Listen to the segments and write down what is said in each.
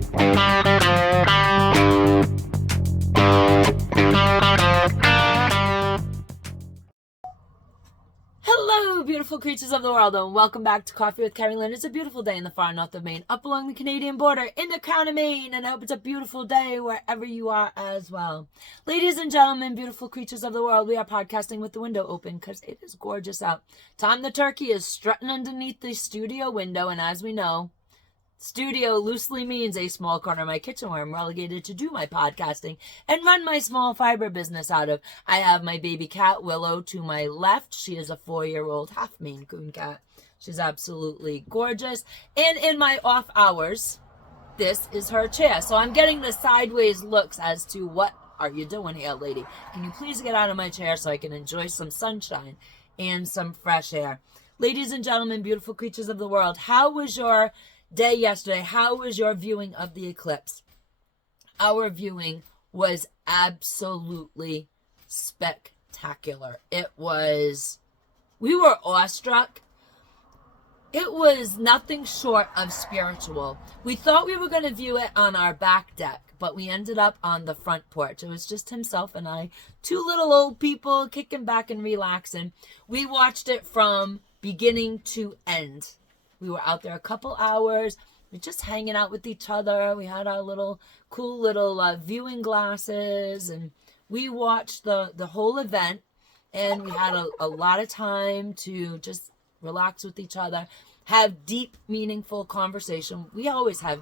Hello, beautiful creatures of the world, and welcome back to Coffee with Kerri-Lynn. It's a beautiful day in the far north of Maine, up along the Canadian border, in the crown of Maine, and I hope it's a beautiful day wherever you are as well. Ladies and gentlemen, beautiful creatures of the world, we are podcasting with the window open because it is gorgeous out. Tom the turkey is strutting underneath the studio window, and as we know, studio loosely means a small corner of my kitchen where I'm relegated to do my podcasting and run my small fiber business out of. I have my baby cat, Willow, to my left. She is a 4-year-old half Maine Coon cat. She's absolutely gorgeous. And in my off hours, this is her chair. So I'm getting the sideways looks as to what are you doing here, lady? Can you please get out of my chair so I can enjoy some sunshine and some fresh air? Ladies and gentlemen, beautiful creatures of the world, how was your day yesterday? How was your viewing of the eclipse? Our viewing was absolutely spectacular. We were awestruck. It was nothing short of spiritual. We thought we were going to view it on our back deck, but we ended up on the front porch. It was just himself and I, two little old people kicking back and relaxing. We watched it from beginning to end. We were out there a couple hours. We were just hanging out with each other. We had our cool little viewing glasses, and we watched the whole event. And we had a lot of time to just relax with each other, have deep, meaningful conversation. We always have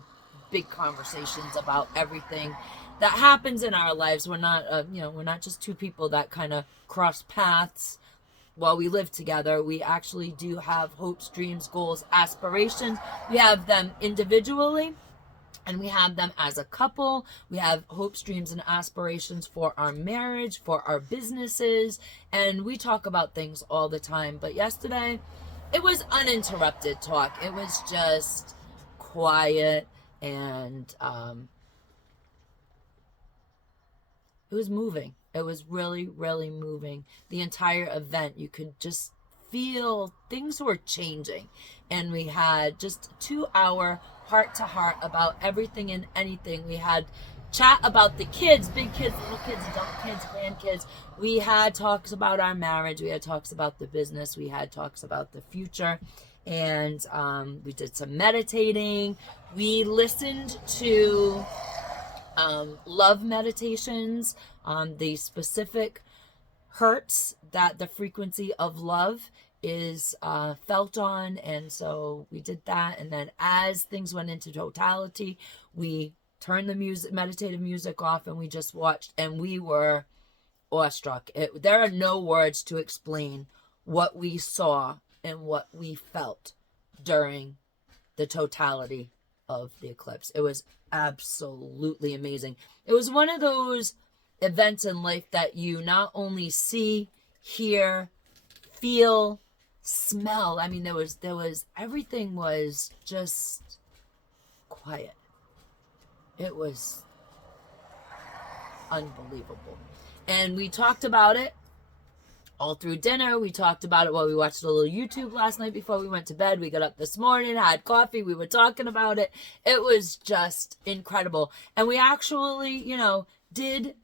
big conversations about everything that happens in our lives. We're not, we're not just two people that kind of cross paths while we live together. We actually do have hopes, dreams, goals, aspirations. We have them individually, and we have them as a couple. We have hopes, dreams, and aspirations for our marriage, for our businesses, and we talk about things all the time. But yesterday, it was uninterrupted talk. It was just quiet, and it was moving. It was really, really moving. The entire event, you could just feel things were changing. And we had just a 2-hour heart-to-heart about everything and anything. We had chat about the kids, big kids, little kids, adult kids, grandkids. We had talks about our marriage. We had talks about the business. We had talks about the future. And we did some meditating. We listened to love meditations, the specific hertz that the frequency of love is felt on. And so we did that. And then as things went into totality, we turned the meditative music off, and we just watched, and we were awestruck. There are no words to explain what we saw and what we felt during the totality of the eclipse. It was absolutely amazing. It was one of those events in life that you not only see, hear, feel, smell. I mean, there was everything was just quiet. It was unbelievable. And we talked about it all through dinner. We talked about it while we watched a little YouTube last night before we went to bed. We got up this morning, had coffee. We were talking about it. It was just incredible. And we actually, did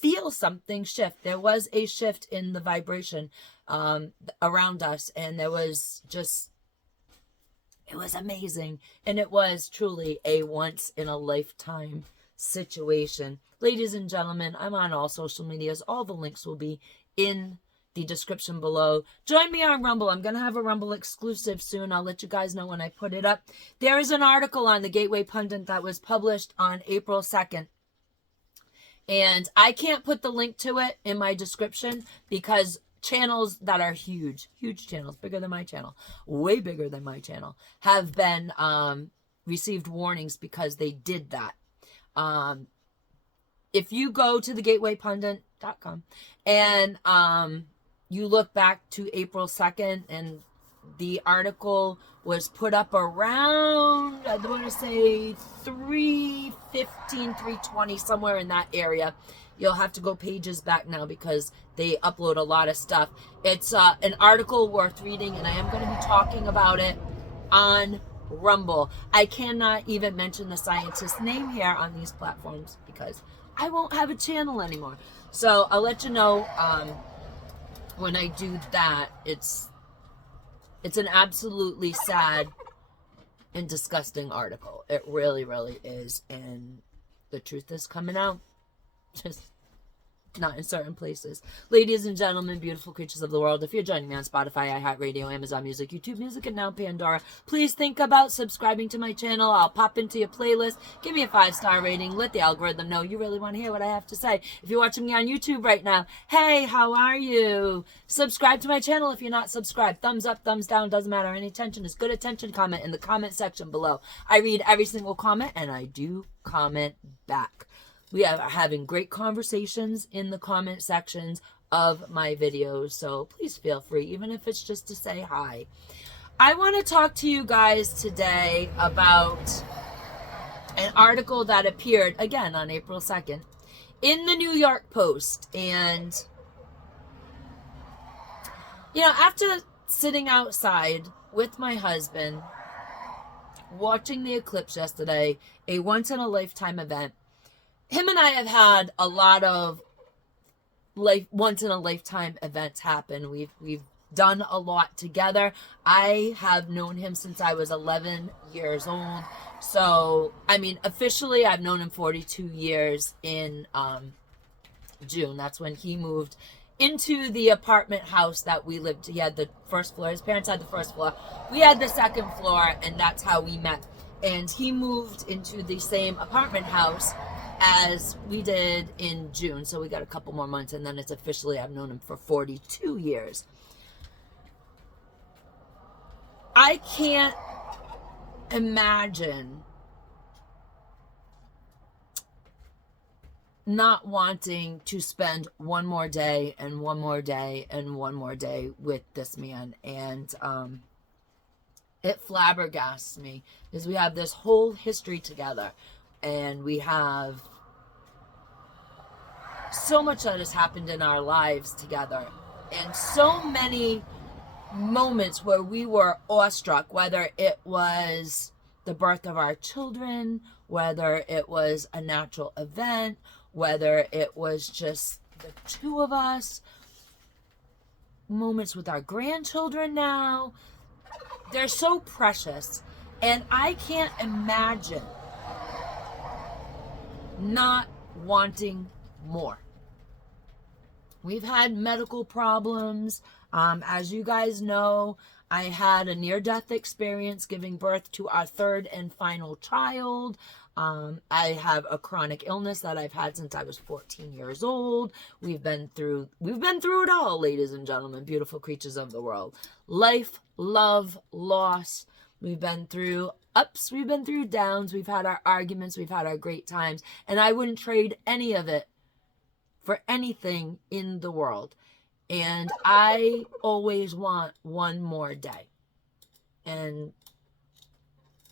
feel something shift. There was a shift in the vibration around us. And there was just, it was amazing. And it was truly a once in a lifetime situation. Ladies and gentlemen, I'm on all social medias. All the links will be in the description below. Join me on Rumble. I'm going to have a Rumble exclusive soon. I'll let you guys know when I put it up. There is an article on the Gateway Pundit that was published on April 2nd. And I can't put the link to it in my description because channels that are huge channels, bigger than my channel, way bigger than my channel, have been received warnings because they did that. If you go to thegatewaypundit.com and you look back to April 2nd, and the article was put up around, I want to say 3:15, 3:20, somewhere in that area. You'll have to go pages back now because they upload a lot of stuff. It's an article worth reading, and I am going to be talking about it on Rumble. I cannot even mention the scientist's name here on these platforms because I won't have a channel anymore. So I'll let you know when I do that. It's an absolutely sad and disgusting article. It really, really is. And the truth is coming out. Just not in certain places. Ladies and gentlemen, beautiful creatures of the world, if you're joining me on Spotify, iHeartRadio, Amazon Music, YouTube Music, and now Pandora, please think about subscribing to my channel. I'll pop into your playlist. Give me a 5-star rating. Let the algorithm know you really want to hear what I have to say. If you're watching me on YouTube right now, hey, how are you? Subscribe to my channel if you're not subscribed. Thumbs up, thumbs down, doesn't matter. Any attention is good attention. Comment in the comment section below. I read every single comment, and I do comment back. We are having great conversations in the comment sections of my videos, so please feel free, even if it's just to say hi. I want to talk to you guys today about an article that appeared, again, on April 2nd in the New York Post. And, you know, after sitting outside with my husband, watching the eclipse yesterday, a once-in-a-lifetime event, him and I have had a lot of once-in-a-lifetime events happen. We've done a lot together. I have known him since I was 11 years old. So, I mean, officially, I've known him 42 years in June. That's when he moved into the apartment house that we lived. He had the first floor. His parents had the first floor. We had the second floor, and that's how we met. And he moved into the same apartment house as we did in June. So we got a couple more months, and then it's officially, I've known him for 42 years. I can't imagine not wanting to spend one more day and one more day and one more day with this man. And it flabbergasts me because we have this whole history together, and we have so much that has happened in our lives together, and so many moments where we were awestruck, whether it was the birth of our children, whether it was a natural event, whether it was just the two of us, moments with our grandchildren now. They're so precious, and I can't imagine not wanting more. We've had medical problems. As you guys know, I had a near-death experience giving birth to our third and final child. I have a chronic illness that I've had since I was 14 years old. We've been through it all, ladies and gentlemen, beautiful creatures of the world. Life, love, loss. We've been through ups, we've been through downs, we've had our arguments, we've had our great times, and I wouldn't trade any of it for anything in the world. And I always want one more day. And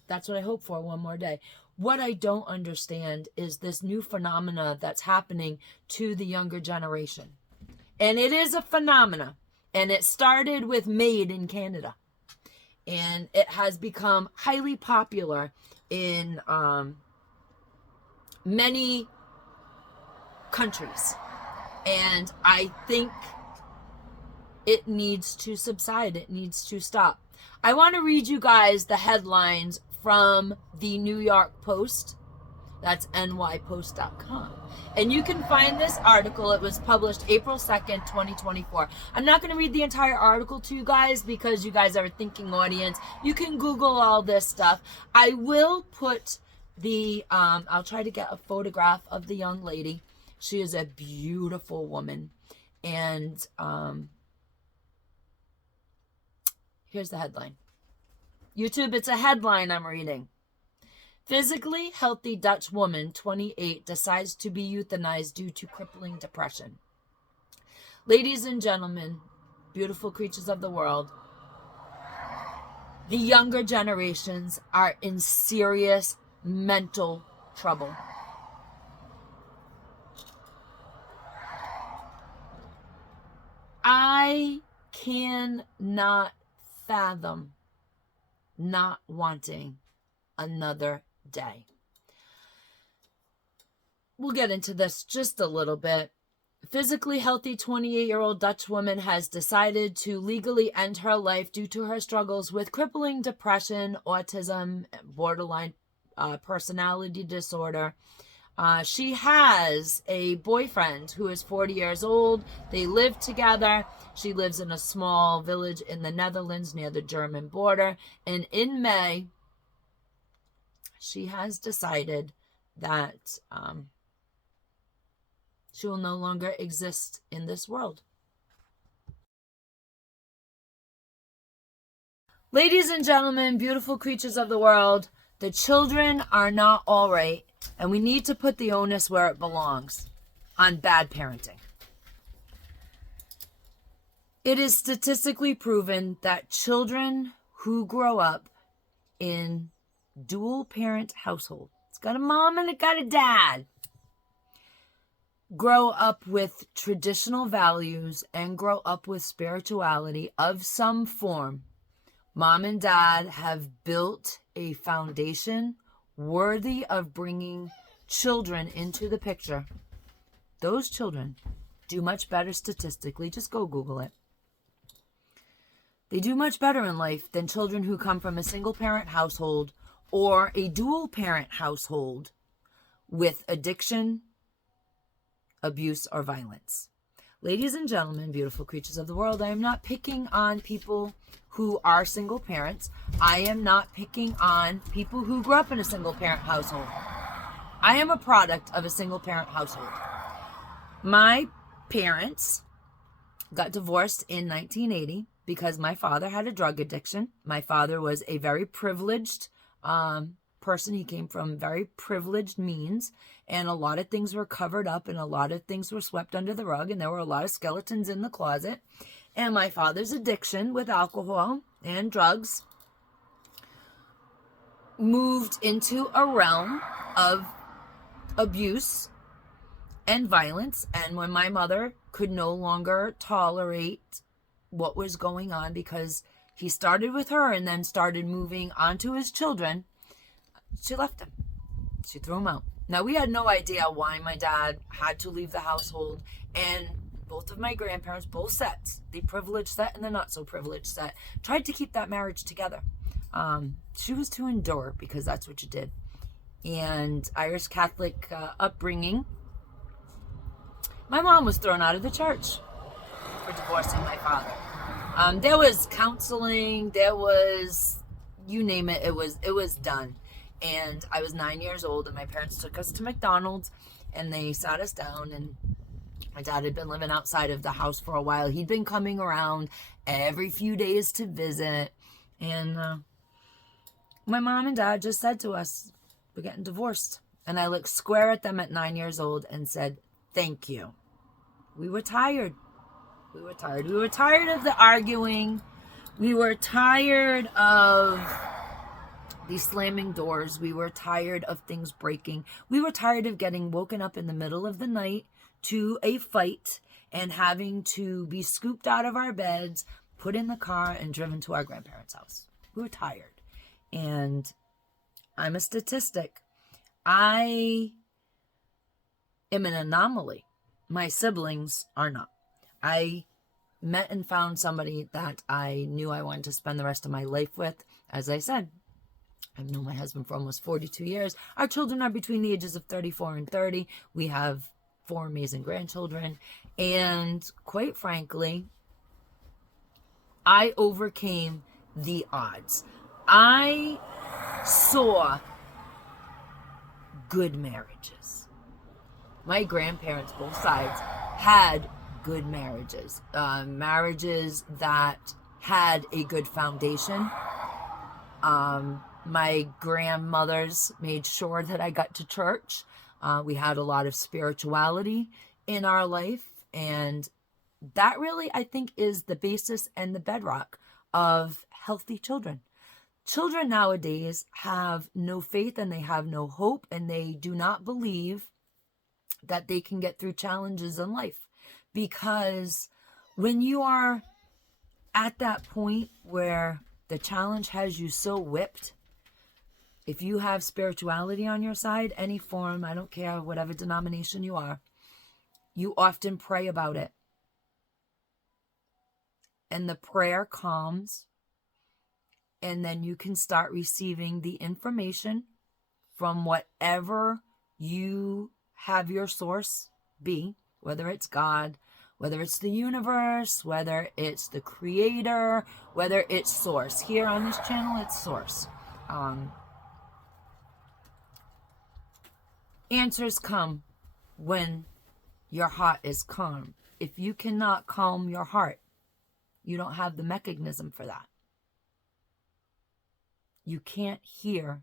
that's what I hope for, one more day. What I don't understand is this new phenomena that's happening to the younger generation. And it is a phenomena. And it started with Made in Canada. And it has become highly popular in many countries. And I think it needs to subside. It needs to stop. I want to read you guys the headlines from the New York Post. That's nypost.com. And you can find this article. It was published April 2nd, 2024. I'm not going to read the entire article to you guys because you guys are a thinking audience. You can Google all this stuff. I will put the, I'll try to get a photograph of the young lady. She is a beautiful woman. And here's the headline. YouTube, it's a headline I'm reading. Physically healthy Dutch woman, 28, decides to be euthanized due to crippling depression. Ladies and gentlemen, beautiful creatures of the world, the younger generations are in serious mental trouble. I cannot fathom not wanting another day. We'll get into this just a little bit. Physically healthy 28-year-old Dutch woman has decided to legally end her life due to her struggles with crippling depression, autism, borderline personality disorder. She has a boyfriend who is 40 years old. They live together. She lives in a small village in the Netherlands near the German border. And in May, she has decided that she will no longer exist in this world. Ladies and gentlemen, beautiful creatures of the world, the children are not all right, and we need to put the onus where it belongs, on bad parenting. It is statistically proven that children who grow up in dual parent household, it's got a mom and it got a dad, grow up with traditional values and grow up with spirituality of some form. Mom and dad have built a foundation worthy of bringing children into the picture. Those children do much better statistically. Just go Google it. They do much better in life than children who come from a single parent household or a dual parent household with addiction, abuse, or violence. Ladies and gentlemen, beautiful creatures of the world, I am not picking on people who are single parents. I am not picking on people who grew up in a single parent household. I am a product of a single parent household. My parents got divorced in 1980 because my father had a drug addiction. My father was a very privileged person. He came from very privileged means, and a lot of things were covered up and a lot of things were swept under the rug, and there were a lot of skeletons in the closet. And my father's addiction with alcohol and drugs moved into a realm of abuse and violence. And when my mother could no longer tolerate what was going on, because he started with her and then started moving on to his children, she left him. She threw him out. Now, we had no idea why my dad had to leave the household, and both of my grandparents, both sets, the privileged set and the not so privileged set, tried to keep that marriage together. She was to endure, because that's what you did. And Irish Catholic upbringing, my mom was thrown out of the church for divorcing my father. There was counseling, there was, you name it, it was done. And I was 9 years old, and my parents took us to McDonald's, and they sat us down, and my dad had been living outside of the house for a while. He'd been coming around every few days to visit, and my mom and dad just said to us, we're getting divorced. And I looked square at them at 9 years old and said, thank you. We were tired. We were tired. We were tired of the arguing. We were tired of the slamming doors. We were tired of things breaking. We were tired of getting woken up in the middle of the night to a fight and having to be scooped out of our beds, put in the car, and driven to our grandparents' house. We were tired. And I'm a statistic. I am an anomaly. My siblings are not. I met and found somebody that I knew I wanted to spend the rest of my life with. As I said, I've known my husband for almost 42 years. Our children are between the ages of 34 and 30. We have 4 amazing grandchildren. And quite frankly, I overcame the odds. I saw good marriages. My grandparents, both sides, had good marriages. Marriages that had a good foundation. My grandmothers made sure that I got to church. We had a lot of spirituality in our life, and that really, I think, is the basis and the bedrock of healthy children. Children nowadays have no faith, and they have no hope, and they do not believe that they can get through challenges in life, because when you are at that point where The challenge has you so whipped. If you have spirituality on your side, any form, I don't care, whatever denomination you are, you often pray about it. And the prayer calms. And then you can start receiving the information from whatever you have your source be, whether it's God, whether it's the universe, whether it's the creator, whether it's source. Here on this channel, it's source. Answers come when your heart is calm. If you cannot calm your heart, you don't have the mechanism for that. You can't hear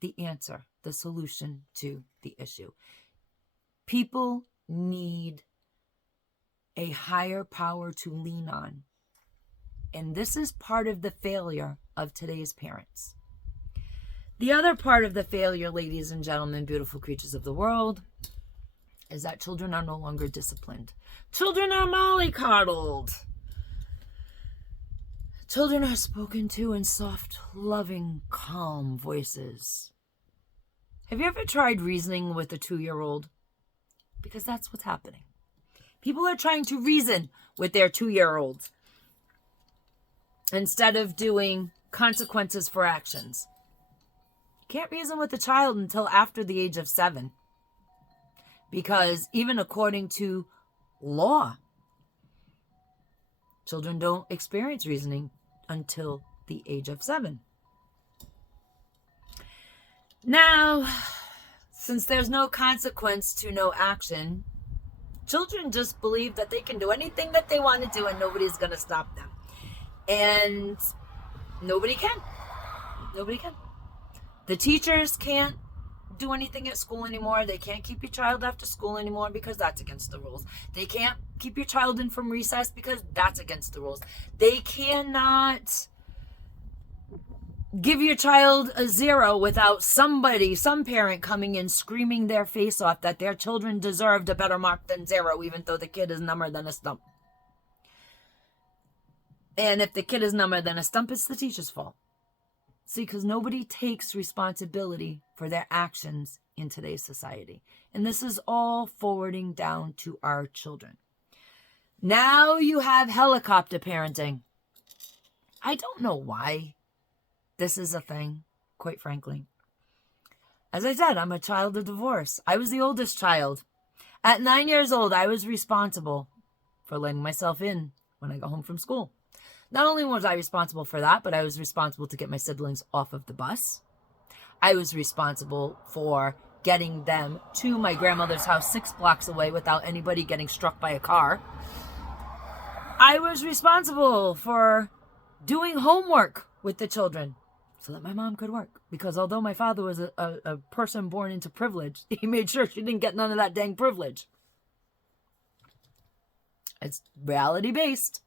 the answer, the solution to the issue. People need a higher power to lean on. And this is part of the failure of today's parents. The other part of the failure, ladies and gentlemen, beautiful creatures of the world, is that children are no longer disciplined. Children are mollycoddled. Children are spoken to in soft, loving, calm voices. Have you ever tried reasoning with a 2-year-old? Because that's what's happening. People are trying to reason with their 2-year-olds instead of doing consequences for actions. You can't reason with a child until after the age of 7. Because even according to law, children don't experience reasoning until the age of 7. Now, since there's no consequence to no action, children just believe that they can do anything that they want to do and nobody's going to stop them. And nobody can. Nobody can. The teachers can't do anything at school anymore. They can't keep your child after school anymore because that's against the rules. They can't keep your child in from recess because that's against the rules. They cannot give your child a 0 without some parent coming in screaming their face off that their children deserved a better mark than 0, even though the kid is number than a stump. And if the kid is number than a stump, it's the teacher's fault. See, because nobody takes responsibility for their actions in today's society. And this is all forwarding down to our children. Now you have helicopter parenting. I don't know why this is a thing, quite frankly. As I said, I'm a child of divorce. I was the oldest child. At 9 years old, I was responsible for letting myself in when I got home from school. Not only was I responsible for that, but I was responsible to get my siblings off of the bus. I was responsible for getting them to my grandmother's house 6 blocks away without anybody getting struck by a car. I was responsible for doing homework with the children so that my mom could work. Because although my father was a person born into privilege, he made sure she didn't get none of that dang privilege. It's reality-based.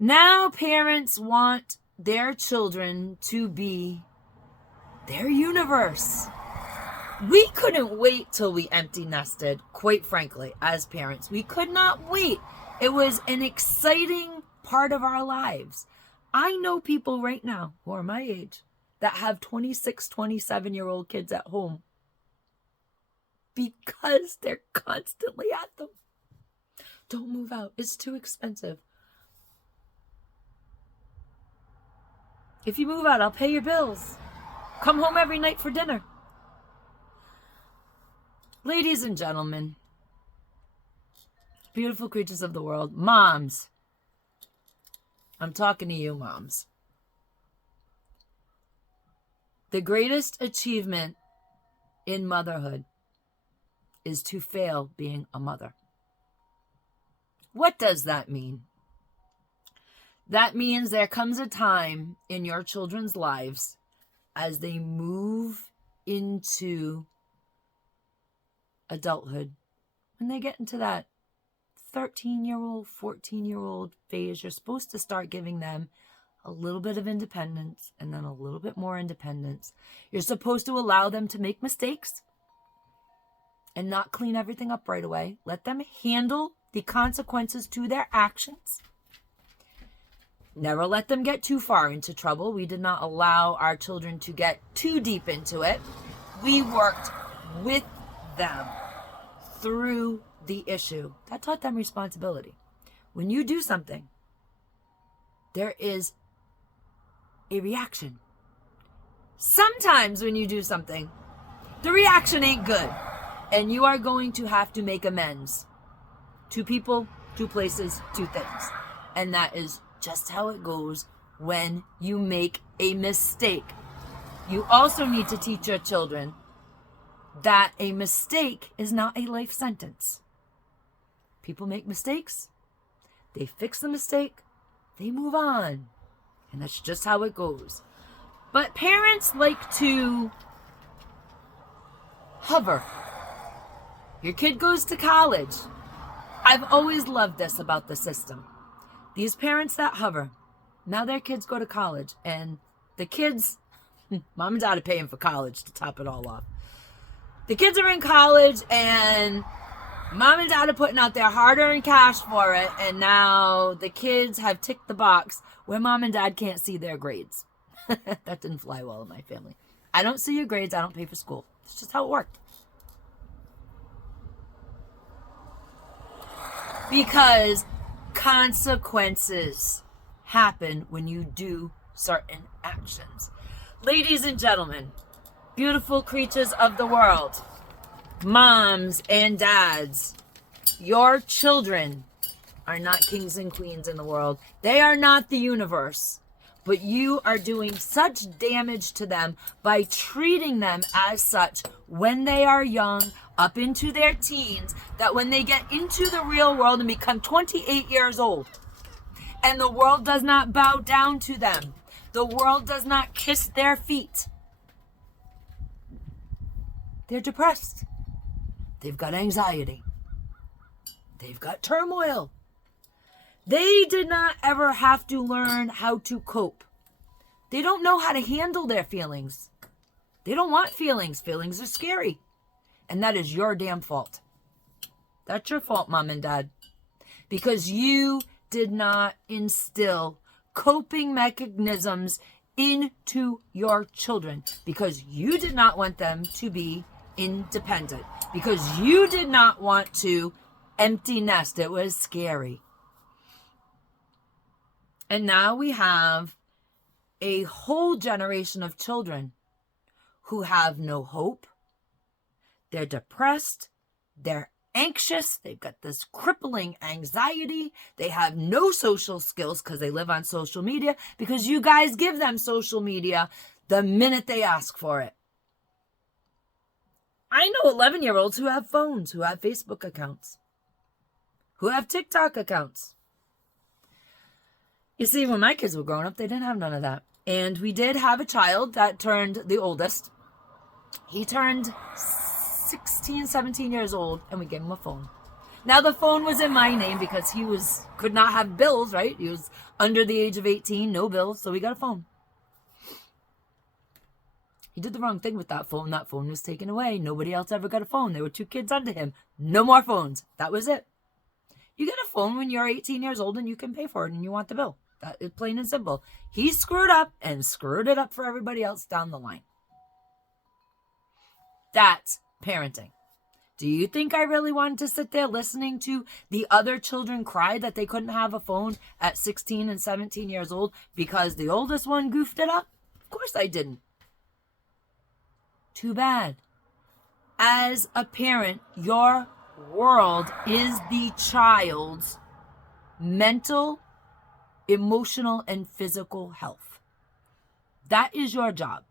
Now parents want their children to be their universe. We couldn't wait till we empty nested, quite frankly, as parents. We could not wait. It was an exciting part of our lives. I know people right now who are my age that have 26, 27-year-old kids at home because they're constantly at them. Don't move out. It's too expensive. If you move out, I'll pay your bills. Come home every night for dinner. Ladies and gentlemen, beautiful creatures of the world, moms, I'm talking to you, moms. The greatest achievement in motherhood is to fail being a mother. What does that mean? That means there comes a time in your children's lives as they move into adulthood, when they get into that 13-year-old, 14-year-old phase, you're supposed to start giving them a little bit of independence and then a little bit more independence. You're supposed to allow them to make mistakes and not clean everything up right away. Let them handle the consequences to their actions. never let them get too far into trouble. We did not allow our children to get too deep into it. We worked with them through the issue. That taught them responsibility. When you do something, there is a reaction. Sometimes when you do something, the reaction ain't good. And you are going to have to make amends. 2 people, 2 places, 2 things. And that is just how it goes when you make a mistake. You also need to teach your children that a mistake is not a life sentence. People make mistakes. They fix the mistake. They move on. And that's just how it goes. But parents like to hover. Your kid goes to college. I've always loved this about the system. These parents that hover, now their kids go to college, and the kids, mom and dad are paying for college to top it all off. The kids are in college, and mom and dad are putting out their hard-earned cash for it, and now the kids have ticked the box where mom and dad can't see their grades. That didn't fly well in my family. I don't see your grades. I don't pay for school. It's just how it worked. Because consequences happen when you do certain actions. Ladies and gentlemen, beautiful creatures of the world, moms and dads, your children are not kings and queens in the world. They are not the universe. But you are doing such damage to them by treating them as such when they are young, up into their teens, that when they get into the real world and become 28 years old, and the world does not bow down to them, the world does not kiss their feet, they're depressed. They've got anxiety. They've got turmoil. They did not ever have to learn how to cope. They don't know how to handle their feelings. They don't want feelings. Feelings are scary. And that is your damn fault. That's your fault, mom and dad. Because you did not instill coping mechanisms into your children. Because you did not want them to be independent. Because you did not want to empty nest. It was scary. And now we have a whole generation of children who have no hope. They're depressed. They're anxious. They've got this crippling anxiety. They have no social skills because they live on social media, because you guys give them social media the minute they ask for it. I know 11-year-olds who have phones, who have Facebook accounts, who have TikTok accounts. You see, when my kids were growing up, they didn't have none of that. And we did have a child that turned, the oldest, he turned 16, 17 years old, and we gave him a phone. Now, the phone was in my name because he could not have bills, right? He was under the age of 18, no bills, so we got a phone. He did the wrong thing with that phone. That phone was taken away. Nobody else ever got a phone. There were 2 kids under him. No more phones. That was it. You get a phone when you're 18 years old and you can pay for it and you want the bill. That is plain and simple. He screwed up and screwed it up for everybody else down the line. That's parenting. Do you think I really wanted to sit there listening to the other children cry that they couldn't have a phone at 16 and 17 years old because the oldest one goofed it up? Of course I didn't. Too bad. As a parent, your world is the child's mental, emotional, and physical health. That is your job.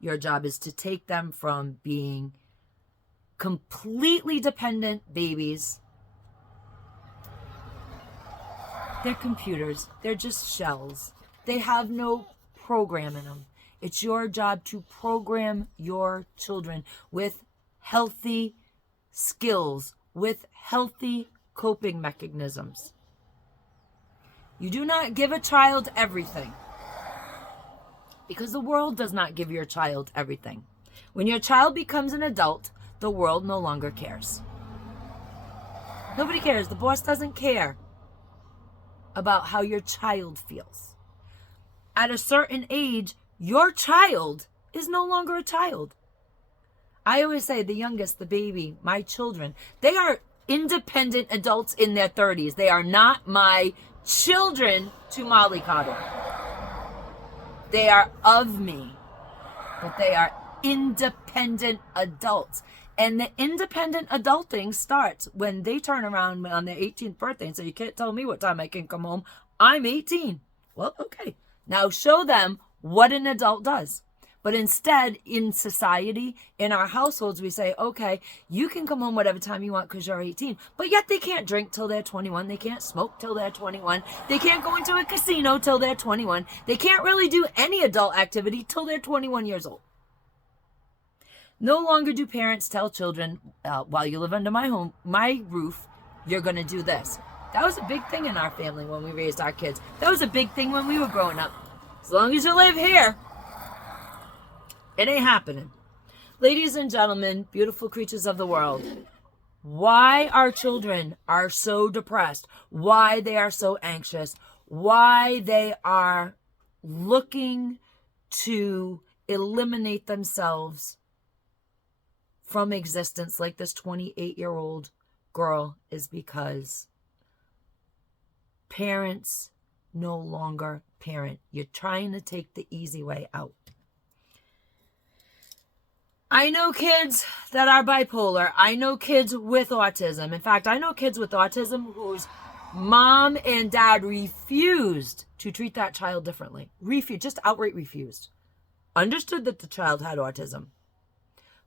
Your job is to take them from being completely dependent babies. They're computers. They're just shells. They have no program in them. It's your job to program your children with healthy skills, with healthy coping mechanisms. You do not give a child everything, because the world does not give your child everything. When your child becomes an adult, the world no longer cares. Nobody cares. The boss doesn't care about how your child feels. at a certain age, your child is no longer a child. I always say the youngest, the baby, my children, they are independent adults in their 30s. They are not my children to mollycoddle. They are of me, but they are independent adults. And the independent adulting starts when they turn around on their 18th birthday and say, you can't tell me what time I can come home. I'm 18. Well, okay. Now show them what an adult does. But instead, in society, in our households, we say, okay, you can come home whatever time you want because you're 18. But yet they can't drink till they're 21. They can't smoke till they're 21. They can't go into a casino till they're 21. They can't really do any adult activity till they're 21 years old. No longer do parents tell children, while you live under my roof, you're going to do this. That was a big thing in our family when we raised our kids. That was a big thing when we were growing up. As long as you live here, it ain't happening. Ladies and gentlemen, beautiful creatures of the world, why our children are so depressed, why they are so anxious, why they are looking to eliminate themselves from existence like this 28-year-old girl is because parents no longer parent. You're trying to take the easy way out. I know kids that are bipolar. I know kids with autism. In fact, I know kids with autism whose mom and dad refused to treat that child differently. Refused, just outright refused. Understood that the child had autism.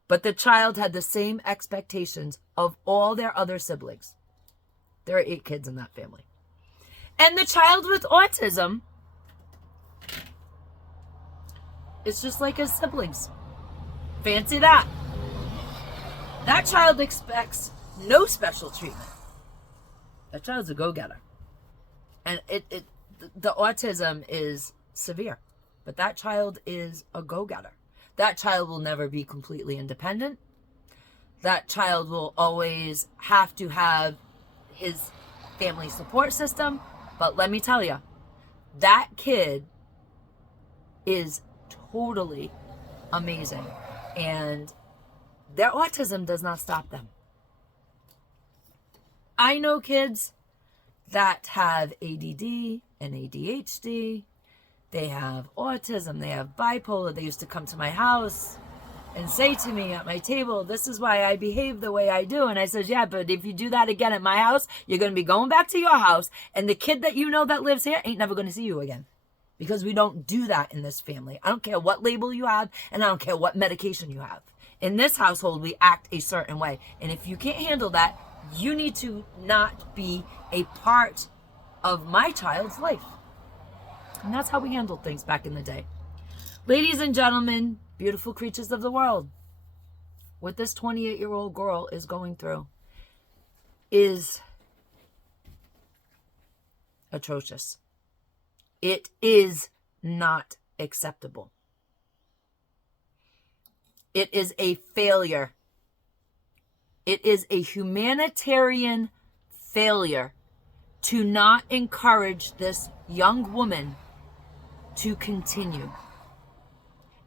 But the child had the same expectations of all their other siblings. There are 8 kids in that family. And the child with autism is just like his siblings. Fancy that. That child expects no special treatment. That child's a go-getter. And the autism is severe. But that child is a go-getter. That child will never be completely independent. That child will always have to have his family support system. But let me tell you, that kid is totally amazing. And their autism does not stop them. I know kids that have ADD and ADHD. They have autism. They have bipolar. They used to come to my house and say to me at my table, this is why I behave the way I do. And I said, yeah, but if you do that again at my house, you're going to be going back to your house. And the kid that you know that lives here ain't never going to see you again. Because we don't do that in this family. I don't care what label you have, and I don't care what medication you have. In this household, we act a certain way. And if you can't handle that, you need to not be a part of my child's life. And that's how we handled things back in the day. Ladies and gentlemen, beautiful creatures of the world, what this 28-year-old girl is going through is atrocious. It is not acceptable. It is a failure. It is a humanitarian failure to not encourage this young woman to continue.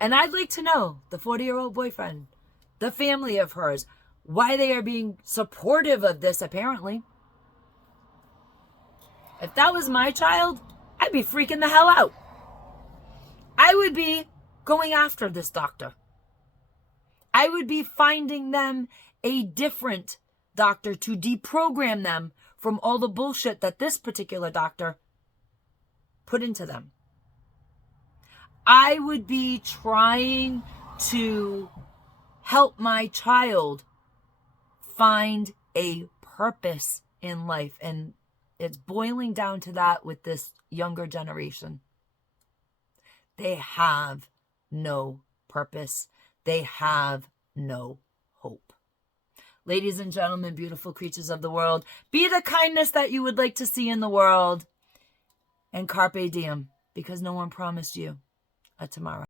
And I'd like to know, the 40-year-old boyfriend, the family of hers, why they are being supportive of this, apparently. If that was my child, I'd be freaking the hell out. I would be going after this doctor. I would be finding them a different doctor to deprogram them from all the bullshit that this particular doctor put into them. I would be trying to help my child find a purpose in life. And it's boiling down to that with this younger generation. They have no purpose. They have no hope. Ladies and gentlemen, beautiful creatures of the world, be the kindness that you would like to see in the world. And carpe diem, because no one promised you a tomorrow.